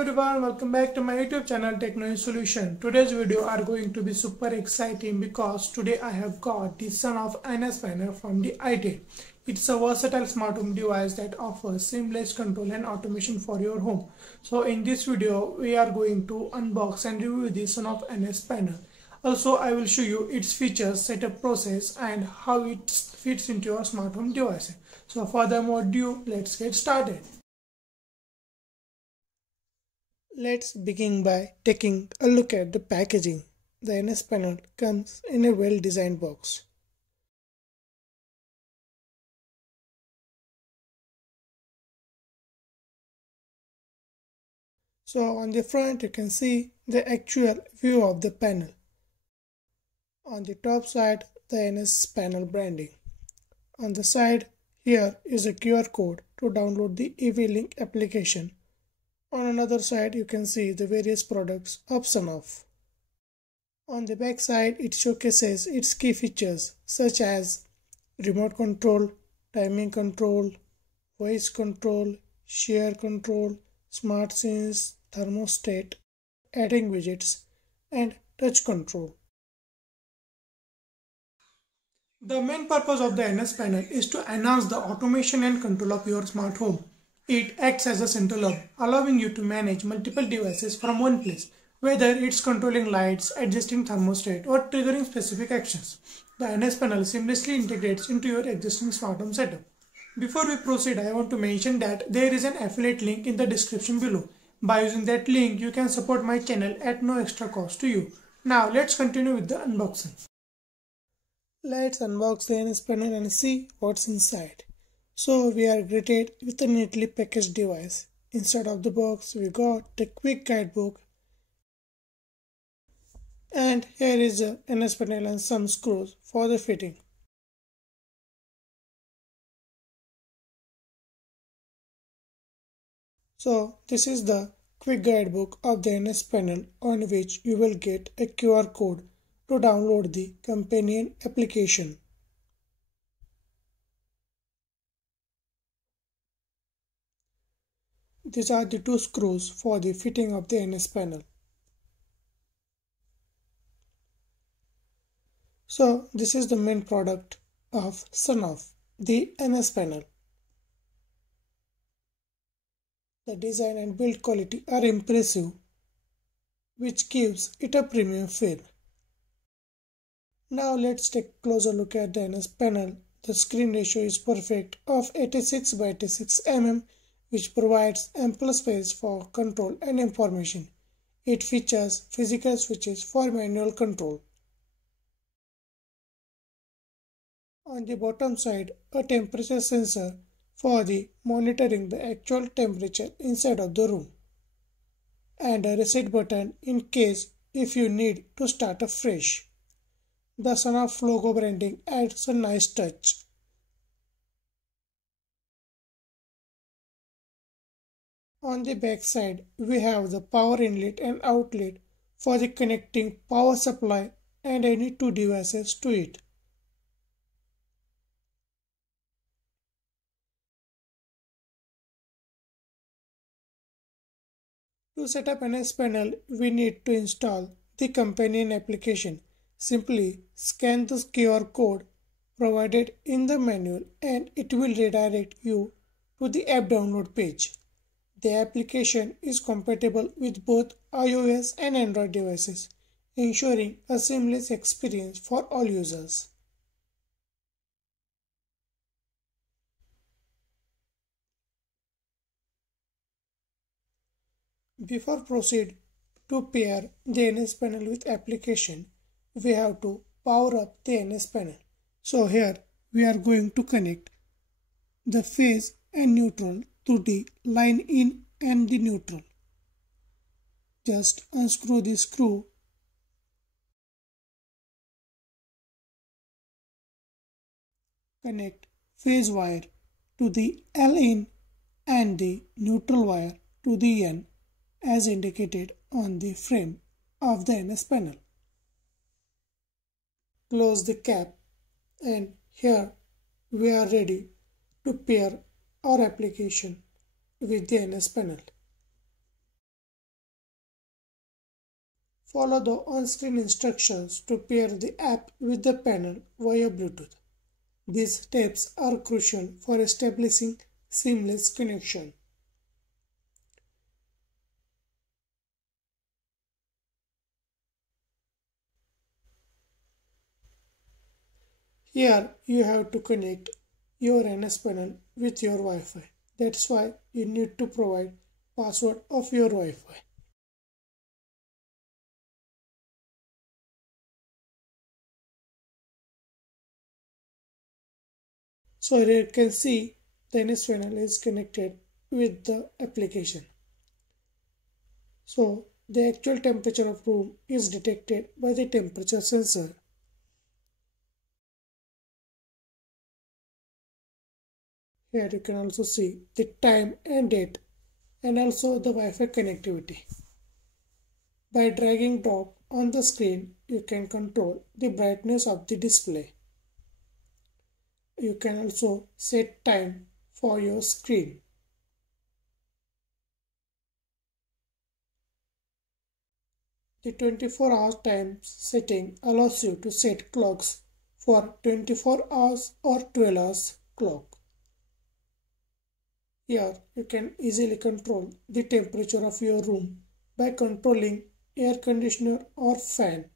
everyone, welcome back to my YouTube channel Techno-E-Solution. Today's video are going to be super exciting because today I have got the SONOFF NSPanel from the itel. It's a versatile smart home device that offers seamless control and automation for your home. So in this video we are going to unbox and review the SONOFF NSPanel. Also I will show you its features, setup process and how it fits into your smart home device. So further ado, let's get started. Let's begin by taking a look at the packaging. The NSPanel comes in a well-designed box. So on the front you can see the actual view of the panel. On the top side the NSPanel branding. On the side here is a QR code to download the EV-Link application. On another side you can see the various products of SONOFF. On the back side it showcases its key features such as remote control, timing control, voice control, share control, smart scenes, thermostat, adding widgets and touch control. The main purpose of the NSPanel is to enhance the automation and control of your smart home. It acts as a central hub, allowing you to manage multiple devices from one place, whether it's controlling lights, adjusting thermostat, or triggering specific actions. The NSPanel seamlessly integrates into your existing smart home setup. Before we proceed, I want to mention that there is an affiliate link in the description below. By using that link, you can support my channel at no extra cost to you. Now, let's continue with the unboxing. Let's unbox the NSPanel and see what's inside. So we are greeted with a neatly packaged device. Inside of the box we got the quick guidebook and here is a NSPanel and some screws for the fitting. So this is the quick guidebook of the NSPanel on which you will get a QR code to download the companion application. These are the two screws for the fitting of the NSPanel. So this is the main product of SONOFF, the NSPanel. The design and build quality are impressive, which gives it a premium feel. Now let's take a closer look at the NSPanel. The screen ratio is perfect of 86 by 86 mm, which provides ample space for control and information. It features physical switches for manual control. On the bottom side, a temperature sensor for the monitoring the actual temperature inside of the room, and a reset button in case if you need to start afresh. The SONOFF logo branding adds a nice touch. On the back side, we have the power inlet and outlet for the connecting power supply and any two devices to it. To set up an NSPanel, we need to install the companion application. Simply scan the QR code provided in the manual and it will redirect you to the app download page. The application is compatible with both iOS and Android devices, ensuring a seamless experience for all users. Before proceed to pair the NSPanel with application, we have to power up the NSPanel. So here we are going to connect the phase and neutral to the line in and the neutral. Just unscrew the screw . Connect phase wire to the L in and the neutral wire to the N as indicated on the frame of the NSPanel. Close the cap and here we are ready to pair our application with the NSPanel. Follow the on-screen instructions to pair the app with the panel via Bluetooth. These steps are crucial for establishing seamless connection. Here you have to connect your NS panel with your Wi-Fi. That's why you need to provide password of your Wi-Fi. So here you can see the NS panel is connected with the application. So the actual temperature of room is detected by the temperature sensor. Here you can also see the time and date and also the Wi-Fi connectivity. By dragging drop on the screen, you can control the brightness of the display. You can also set time for your screen. The 24-hour time setting allows you to set clocks for 24 hours or 12 hours clock. Here you can easily control the temperature of your room by controlling air conditioner or fan.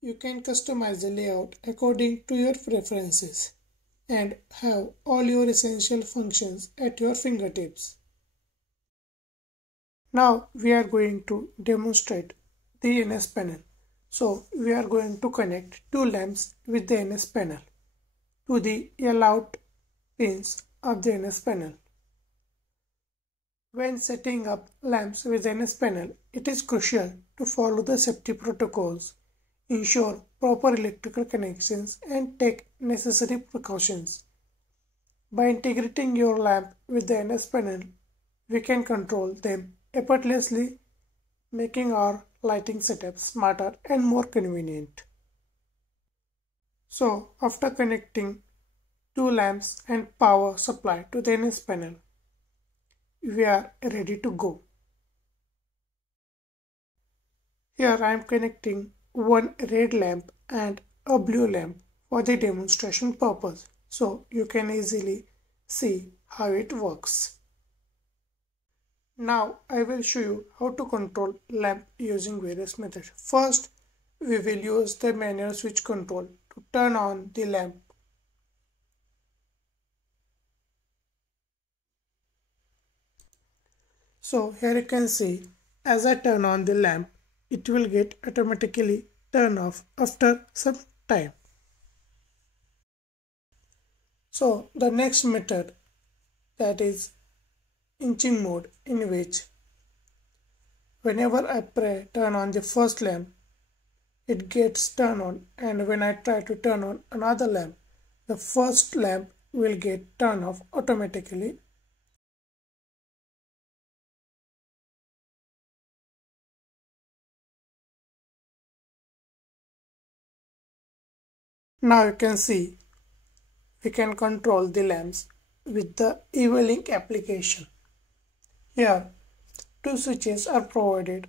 You can customize the layout according to your preferences and have all your essential functions at your fingertips. Now we are going to demonstrate the NS panel. So we are going to connect two lamps with the NS panel to the L-out pins of the NS panel. When setting up lamps with NS panel, it is crucial to follow the safety protocols, ensure proper electrical connections, and take necessary precautions. By integrating your lamp with the NS panel, we can control them effortlessly, making our lighting setup smarter and more convenient. So, after connecting two lamps and power supply to the NS panel, we are ready to go. Here I am connecting one red lamp and a blue lamp for the demonstration purpose, so you can easily see how it works. Now I will show you how to control lamp using various methods. First, we will use the manual switch control to turn on the lamp. So here you can see, as I turn on the lamp, it will get automatically turned off after some time. So the next method, that is inching mode, in which whenever I turn on the first lamp, it gets turned on, and when I try to turn on another lamp, the first lamp will get turned off automatically. Now you can see we can control the lamps with the Evolink application. Here, two switches are provided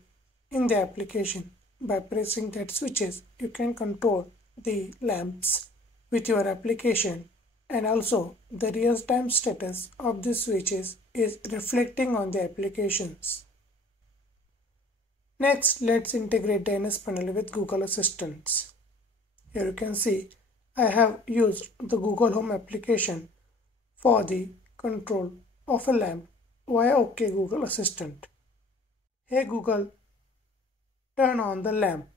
in the application. By pressing that switches, you can control the lamps with your application, and also the real-time status of the switches is reflecting on the applications. Next, let's integrate the NS panel with Google Assistant. Here you can see I have used the Google Home application for the control of a lamp via OK Google Assistant. Hey Google, turn on the lamp.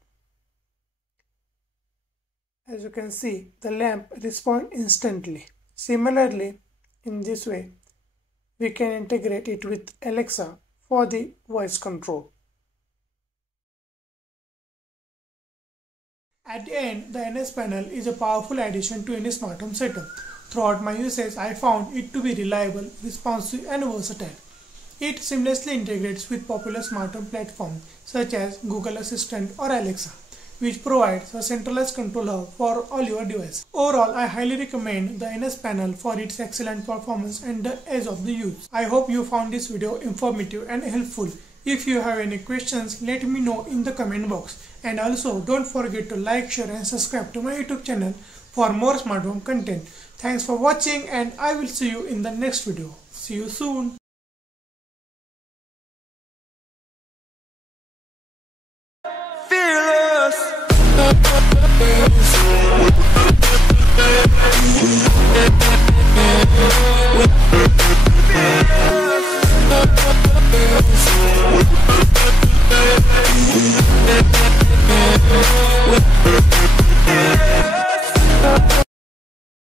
As you can see, the lamp responds instantly. Similarly, in this way, we can integrate it with Alexa for the voice control. At the end, the NS panel is a powerful addition to any smart home setup. Throughout my usage, I found it to be reliable, responsive, and versatile. It seamlessly integrates with popular smart home platforms such as Google Assistant or Alexa, which provides a centralized control hub for all your devices. Overall, I highly recommend the NS panel for its excellent performance and the ease of the use. I hope you found this video informative and helpful. If you have any questions, let me know in the comment box. And also don't forget to like, share and subscribe to my YouTube channel for more smart home content. Thanks for watching and I will see you in the next video. See you soon. Fearless.